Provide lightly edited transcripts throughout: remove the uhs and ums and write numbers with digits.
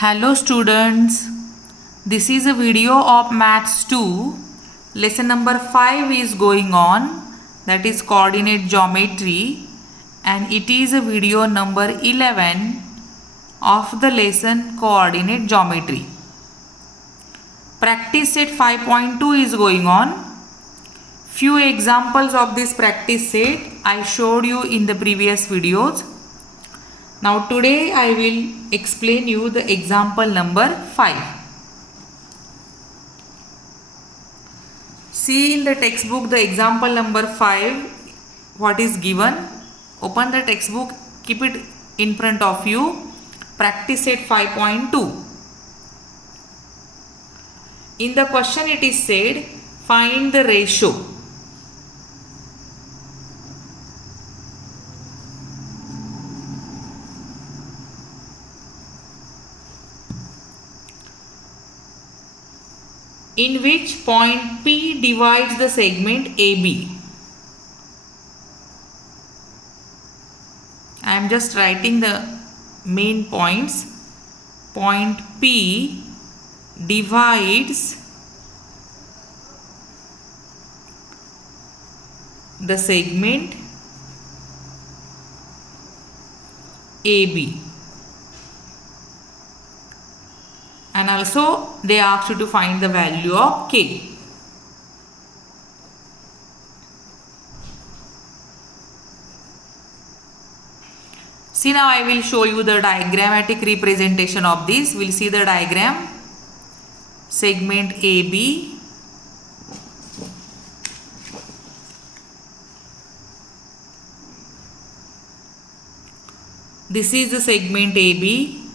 Hello students, this is a video of Maths 2. Lesson number 5 is going on, that is coordinate geometry, and it is a video number 11 of the lesson coordinate geometry. Practice set 5.2 is going on. Few examples of this practice set I showed you in the previous videos. Now today I will explain you the example number 5. See in the textbook the example number 5 what is given. Open the textbook, keep it in front of you. Practice set 5.2. In the question it is said, find the ratio. In which point P divides the segment AB. I am just writing the main points. Point P divides the segment AB. And also they ask you to find the value of K. See, now I will show you the diagrammatic representation of this. We'll see the diagram. Segment AB. This is the segment AB.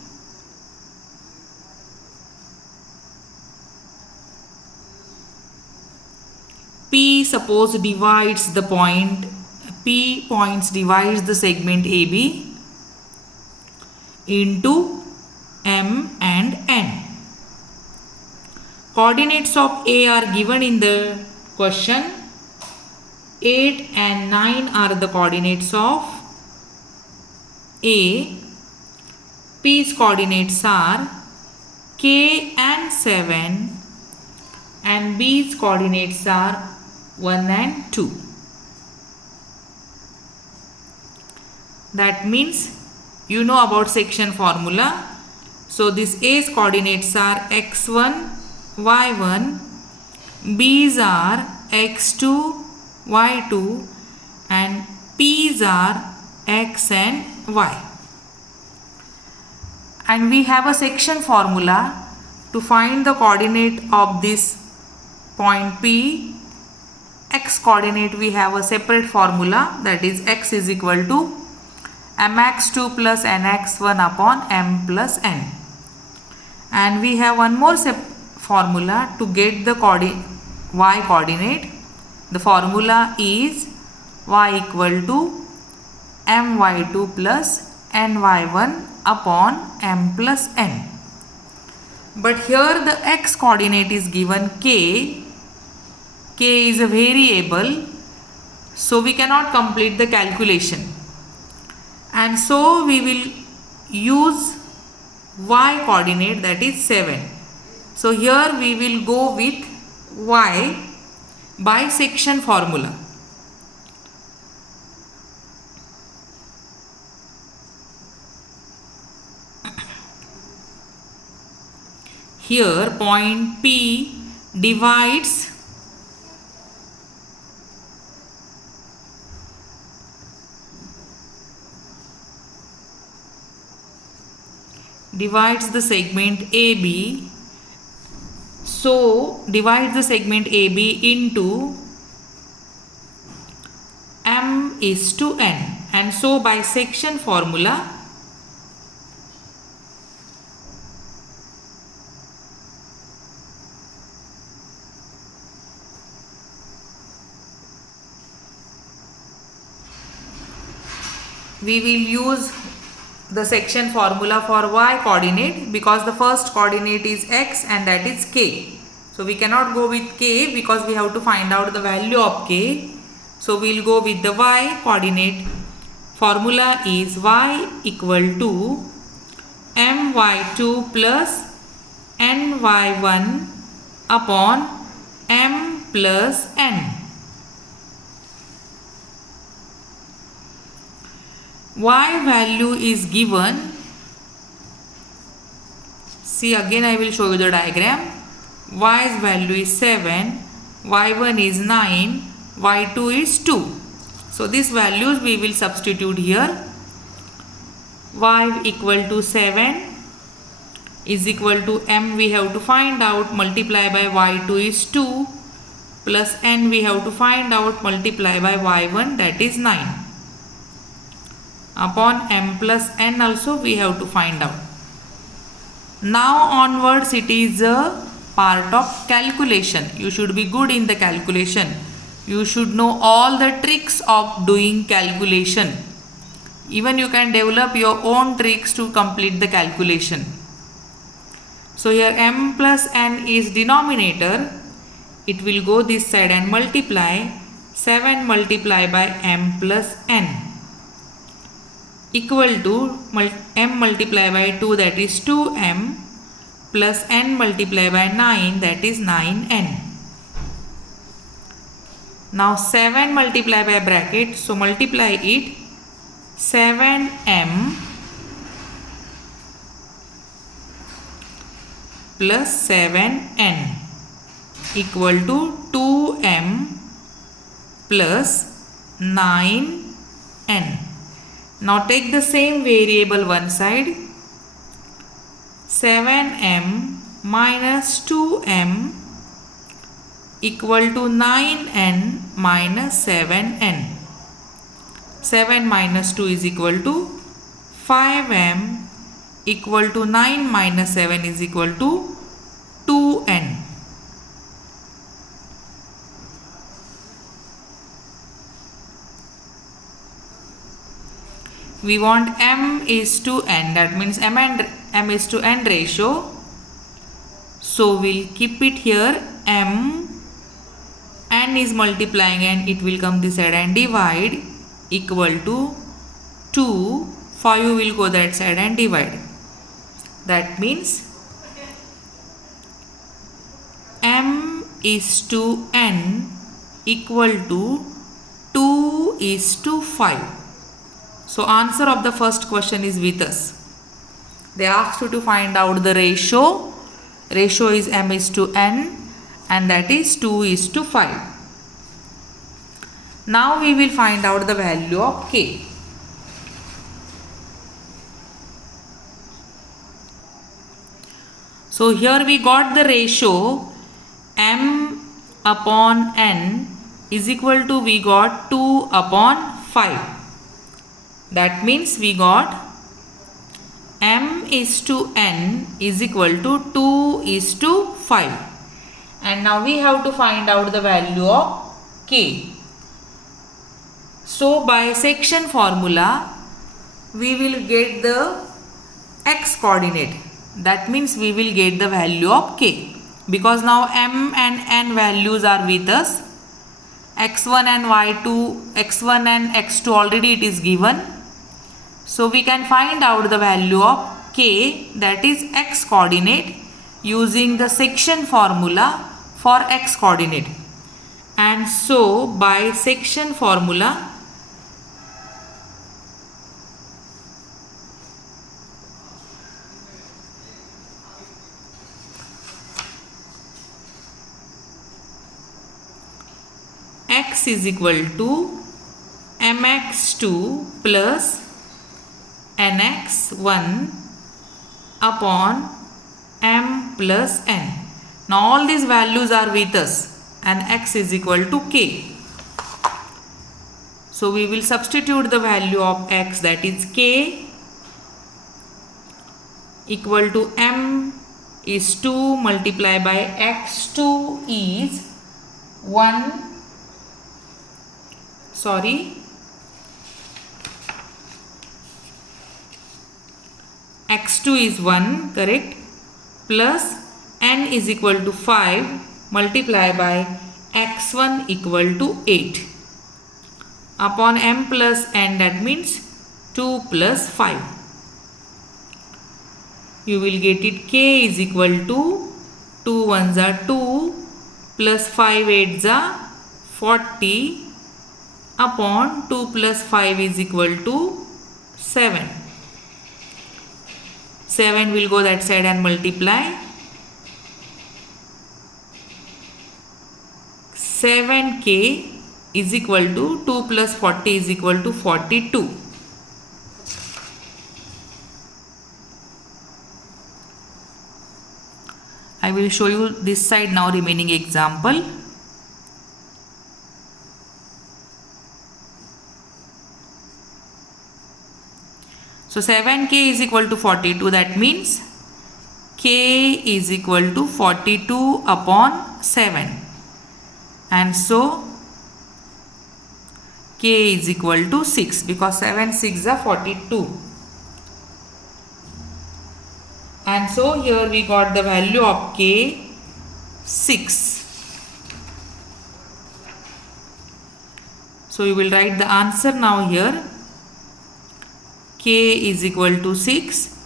P suppose divides the point, P points divides the segment AB into M and N. Coordinates of A are given in the question. 8 and 9 are the coordinates of A. P's coordinates are K and 7 and B's coordinates are 1 and 2. That means you know about section formula. So this A's coordinates are x1, y1, B's are x2, y2 and P's are x and y. And we have a section formula to find the coordinate of this point P. X coordinate we have a separate formula, that is x is equal to mx2 plus nx1 upon m plus n. And we have one more formula to get the y coordinate. The formula is y equal to my2 plus ny1 upon m plus n. But here the x coordinate is given k. K is a variable, so we cannot complete the calculation. And so we will use y coordinate, that is 7. So here we will go with y by section formula. Here point P divides the segment AB. So divides the segment AB into M is to N, and so by section formula we will use the section formula for y coordinate, because the first coordinate is x and that is k. So we cannot go with k because we have to find out the value of k. So we will go with the y coordinate. Formula is y equal to my2 plus ny1 upon m plus n. Y value is given. See, again I will show you the diagram. Y's value is 7, y1 is 9, y2 is 2. So these values we will substitute here. Y equal to 7 is equal to m we have to find out, multiply by y2 is 2, plus n we have to find out, multiply by y1, that is 9, upon m plus n also we have to find out. Now onwards it is a part of calculation. You should be good in the calculation. You should know all the tricks of doing calculation. Even you can develop your own tricks to complete the calculation. So here m plus n is denominator. It will go this side and multiply. 7 multiply by m plus n equal to m multiply by 2, that is 2m, plus n multiply by 9, that is 9n. Now 7 multiply by bracket, so multiply it. 7m plus 7n equal to 2m plus 9n. Now take the same variable one side. 7m minus 2m equal to 9n minus 7n. 7 minus 2 is equal to 5m equal to 9 minus 7 is equal to 2n. We want m is to n, that means m is to n ratio. So we'll keep it here. M, n is multiplying and it will come this side and divide, equal to 2. 5 will go that side and divide. That means m is to n equal to 2 is to 5. So answer of the first question is with us. They asked you to find out the ratio. Ratio is m is to n and that is 2 is to 5. Now we will find out the value of k. So here we got the ratio m upon n is equal to, we got 2 upon 5. That means we got m is to n is equal to 2 is to 5. And now we have to find out the value of k. So by section formula we will get the x coordinate. That means we will get the value of k. Because now m and n values are with us. x1 and y2, x1 and x2 already it is given. So we can find out the value of k, that is x coordinate, using the section formula for x coordinate. And so by section formula x is equal to mx2 plus nx1 upon m plus n. Now all these values are with us and x is equal to k. So we will substitute the value of x, that is k equal to m is 2 multiplied by x2 is 1. X2 is 1, correct, plus n is equal to 5 multiplied by x1 equal to 8 upon m plus n, that means 2 plus 5. you will get it k is equal to 2 ones are 2 plus 5 eights are 40 upon 2 plus 5 is equal to 7. 7 will go that side and multiply. 7k is equal to 2 plus 40 is equal to 42. I will show you this side now, remaining example. So 7k is equal to 42, that means k is equal to 42 upon 7, and so k is equal to 6 because 7 6 are 42. And so here we got the value of k 6. So you will write the answer now here. K is equal to 6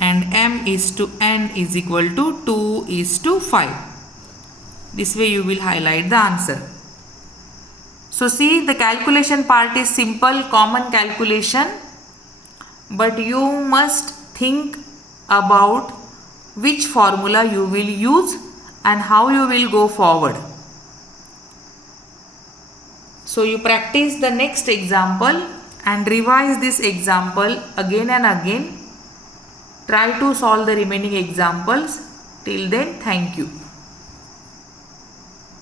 and m is to n is equal to 2 is to 5. This way you will highlight the answer. So see, the calculation part is simple, common calculation, but you must think about which formula you will use and how you will go forward. So you practice the next example and revise this example again and again. Try to solve the remaining examples. Till then, thank you.